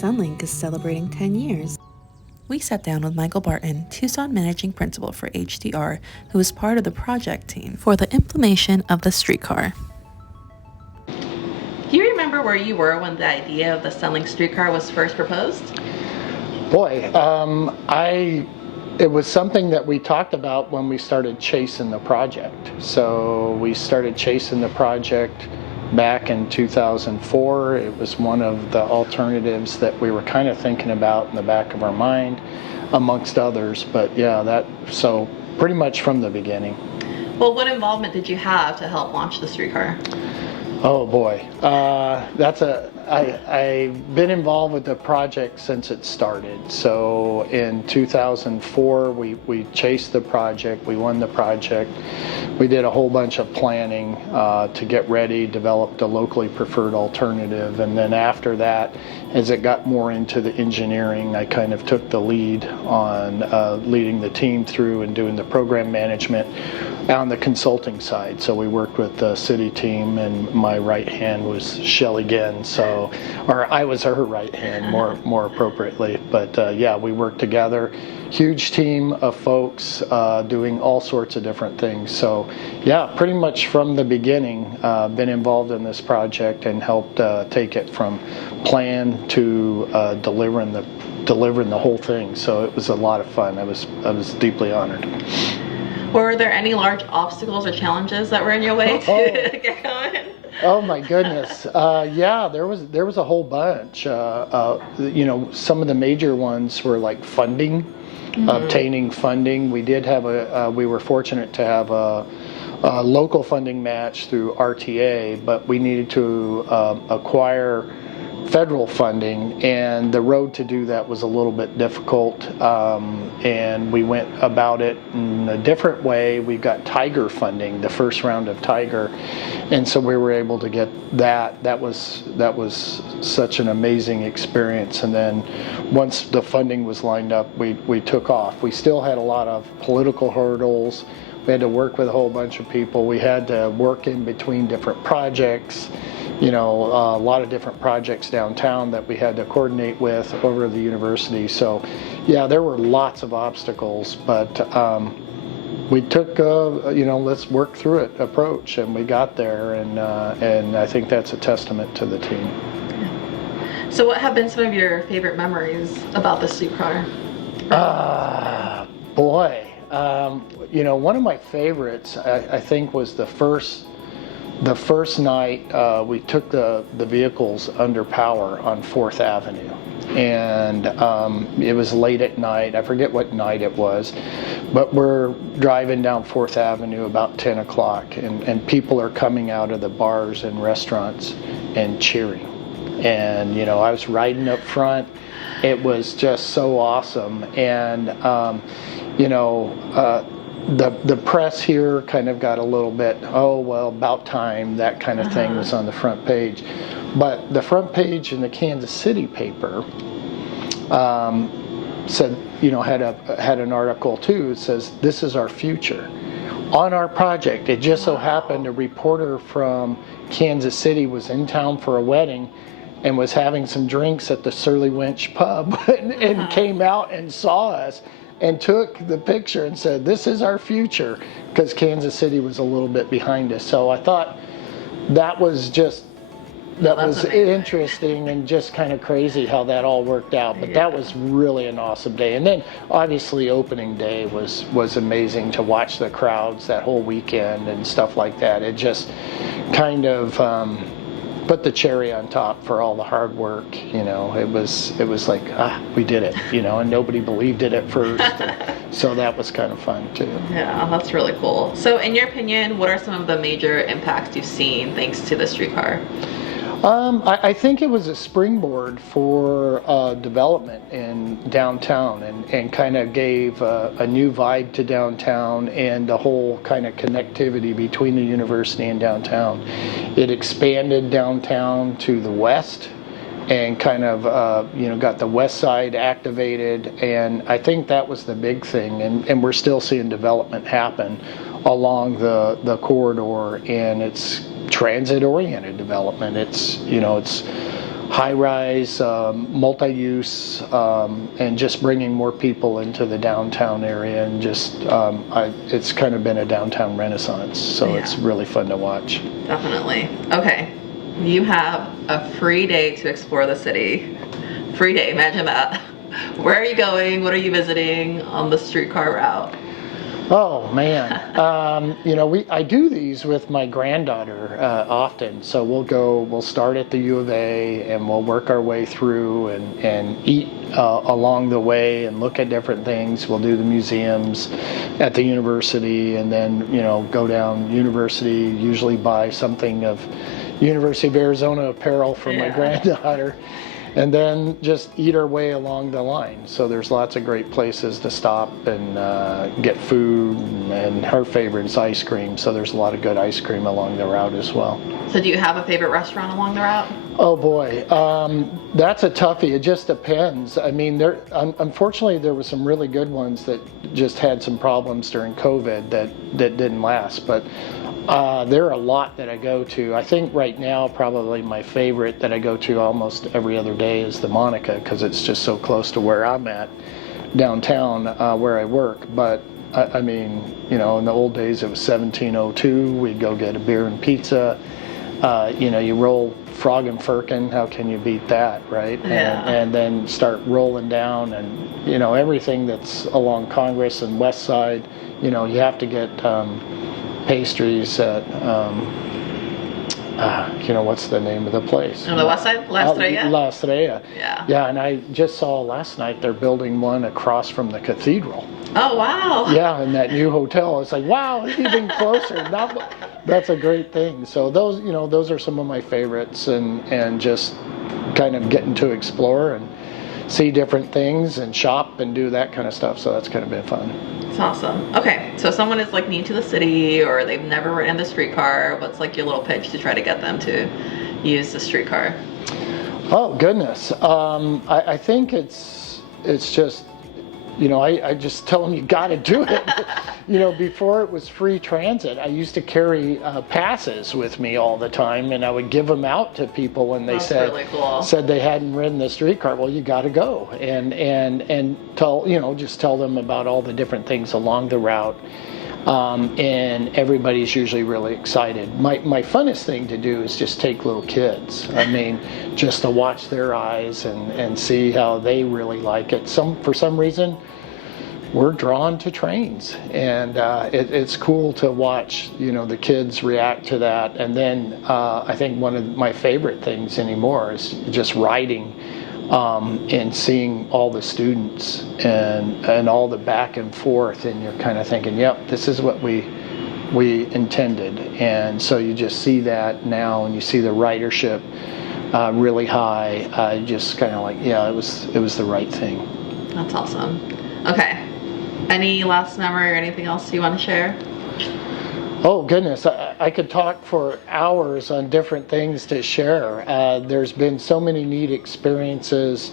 Sunlink is celebrating 10 years. We sat down with Michael Barton, Tucson Managing Principal for HDR, who was part of the project team for the implementation of the streetcar. Do you remember where you were when the idea of the Sunlink streetcar was first proposed? Boy, it was something that we talked about when we started chasing the project. So we started chasing the project back in 2004. It was one of the alternatives that we were kind of thinking about in the back of our mind, amongst others. But yeah, so pretty much from the beginning. Well, what involvement did you have to help launch the streetcar? Oh boy, I've been involved with the project since it started. So in 2004, we chased the project, we won the project. We did a whole bunch of planning to get ready, developed a locally preferred alternative, and then after that, as it got more into the engineering, I kind of took the lead on leading the team through and doing the program management on the consulting side. So we worked with the city team, and my right hand was Shelly Ginn, or I was her right hand more appropriately. But yeah, we worked together. Huge team of folks doing all sorts of different things. So yeah, pretty much from the beginning, been involved in this project and helped take it from plan to delivering the whole thing. So it was a lot of fun. I was deeply honored. Were there any large obstacles or challenges that were in your way to get going? Oh my goodness, yeah, there was a whole bunch. Some of the major ones were like funding, obtaining funding. We did have we were fortunate to have a local funding match through RTA, but we needed to acquire federal funding, and the road to do that was a little bit difficult, and we went about it in a different way. We got Tiger funding, the first round of Tiger, and so we were able to get that. That was such an amazing experience. And then once the funding was lined up, we took off. We still had a lot of political hurdles. We had to work with a whole bunch of people. We had to work in between different projects. A lot of different projects downtown that we had to coordinate with over the university. So yeah, there were lots of obstacles, but we took let's work through it approach, and we got there, and I think that's a testament to the team. So what have been some of your favorite memories about the streetcar? Boy, one of my favorites, I think, was the first night we took the vehicles under power on 4th Avenue. And it was late at night. I forget what night it was, but we're driving down 4th Avenue about 10 o'clock, and people are coming out of the bars and restaurants and cheering. And, I was riding up front. It was just so awesome. And, the press here kind of got a little bit, about time, that kind of thing was on the front page. But the front page in the Kansas City paper said, had an article too. It says, "This is our future." On our project, it just so happened a reporter from Kansas City was in town for a wedding and was having some drinks at the Surly Winch pub and came out and saw us and took the picture and said, "This is our future," because Kansas City was a little bit behind us. So I thought that was interesting and just kind of crazy how that all worked out. But that was really an awesome day. And then obviously opening day was amazing to watch the crowds that whole weekend and stuff like that. It just kind of put the cherry on top for all the hard work. It was like, we did it, and nobody believed it at first. So that was kind of fun too. Yeah, that's really cool. So in your opinion, what are some of the major impacts you've seen thanks to the streetcar? I think it was a springboard for development in downtown, and kind of gave a new vibe to downtown and the whole kind of connectivity between the university and downtown. It expanded downtown to the west and kind of got the west side activated, and I think that was the big thing. And we're still seeing development happen along the corridor, and it's transit-oriented development. It's high-rise, multi-use, and just bringing more people into the downtown area, and just it's kind of been a downtown renaissance, so it's really fun to watch. Definitely. Okay, you have a free day to explore the city. Free day, imagine that. Where are you going? What are you visiting on the streetcar route? Oh man, you know, I do these with my granddaughter often. So we'll start at the U of A, and we'll work our way through and eat along the way and look at different things. We'll do the museums at the university, and then, you know, go down university, usually buy something of University of Arizona apparel for my granddaughter. And then just eat our way along the line. So there's lots of great places to stop and get food, and her favorite is ice cream. So there's a lot of good ice cream along the route as well. So do you have a favorite restaurant along the route? Oh boy, that's a toughie. It just depends. I mean, unfortunately there were some really good ones that just had some problems during COVID that didn't last. But there are a lot that I go to. I think right now probably my favorite that I go to almost every other day is the Monica, because it's just so close to where I'm at downtown, where I work. But I mean, you know, in the old days it was 1702. We'd go get a beer and pizza. You know, you roll Frog and Firkin. How can you beat that, right? Yeah. And then start rolling down, and you know, everything that's along Congress and West Side. You know, you have to get pastries at, you know, what's the name of the place? On the west side? La Estrella? La Estrella. Yeah. Yeah, and I just saw last night they're building one across from the cathedral. Oh, wow. Yeah, in that new hotel. It's like, wow, it's even closer. That's a great thing. So those, you know, those are some of my favorites, and just kind of getting to explore and see different things and shop and do that kind of stuff. So that's kind of been fun. It's awesome. Okay, so someone is like new to the city, or they've never ridden the streetcar. What's like your little pitch to try to get them to use the streetcar? Oh goodness, I think it's just, you know, I just tell them you got to do it. You know, before it was free transit, I used to carry passes with me all the time, and I would give them out to people when they really cool. said they hadn't ridden the streetcar. Well, you got to go and tell, you know, just tell them about all the different things along the route. And everybody's usually really excited. My funnest thing to do is just take little kids. I mean, just to watch their eyes and see how they really like it. For some reason, we're drawn to trains, and it's cool to watch, you know, the kids react to that. And then I think one of my favorite things anymore is just riding. And seeing all the students and all the back and forth, and you're kind of thinking, yep, this is what we intended. And so you just see that now, and you see the ridership really high. Just kind of like, yeah, it was the right thing. That's awesome. Okay, any last memory or anything else you want to share? Oh goodness, I could talk for hours on different things to share. There's been so many neat experiences,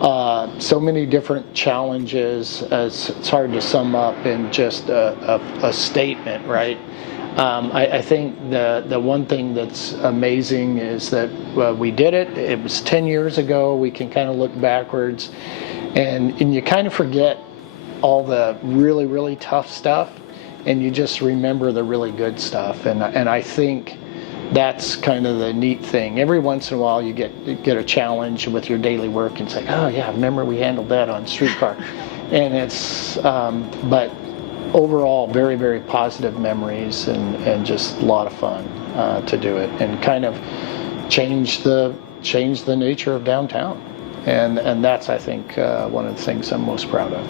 so many different challenges. It's hard to sum up in just a statement, right? I think the one thing that's amazing is that we did it. It was 10 years ago. We can kind of look backwards, and you kind of forget all the really, really tough stuff, and you just remember the really good stuff. And I think that's kind of the neat thing. Every once in a while you get a challenge with your daily work and say, oh yeah, remember we handled that on streetcar. And it's, but overall very, very positive memories, and just a lot of fun to do it, and kind of change the nature of downtown. And that's, I think, one of the things I'm most proud of.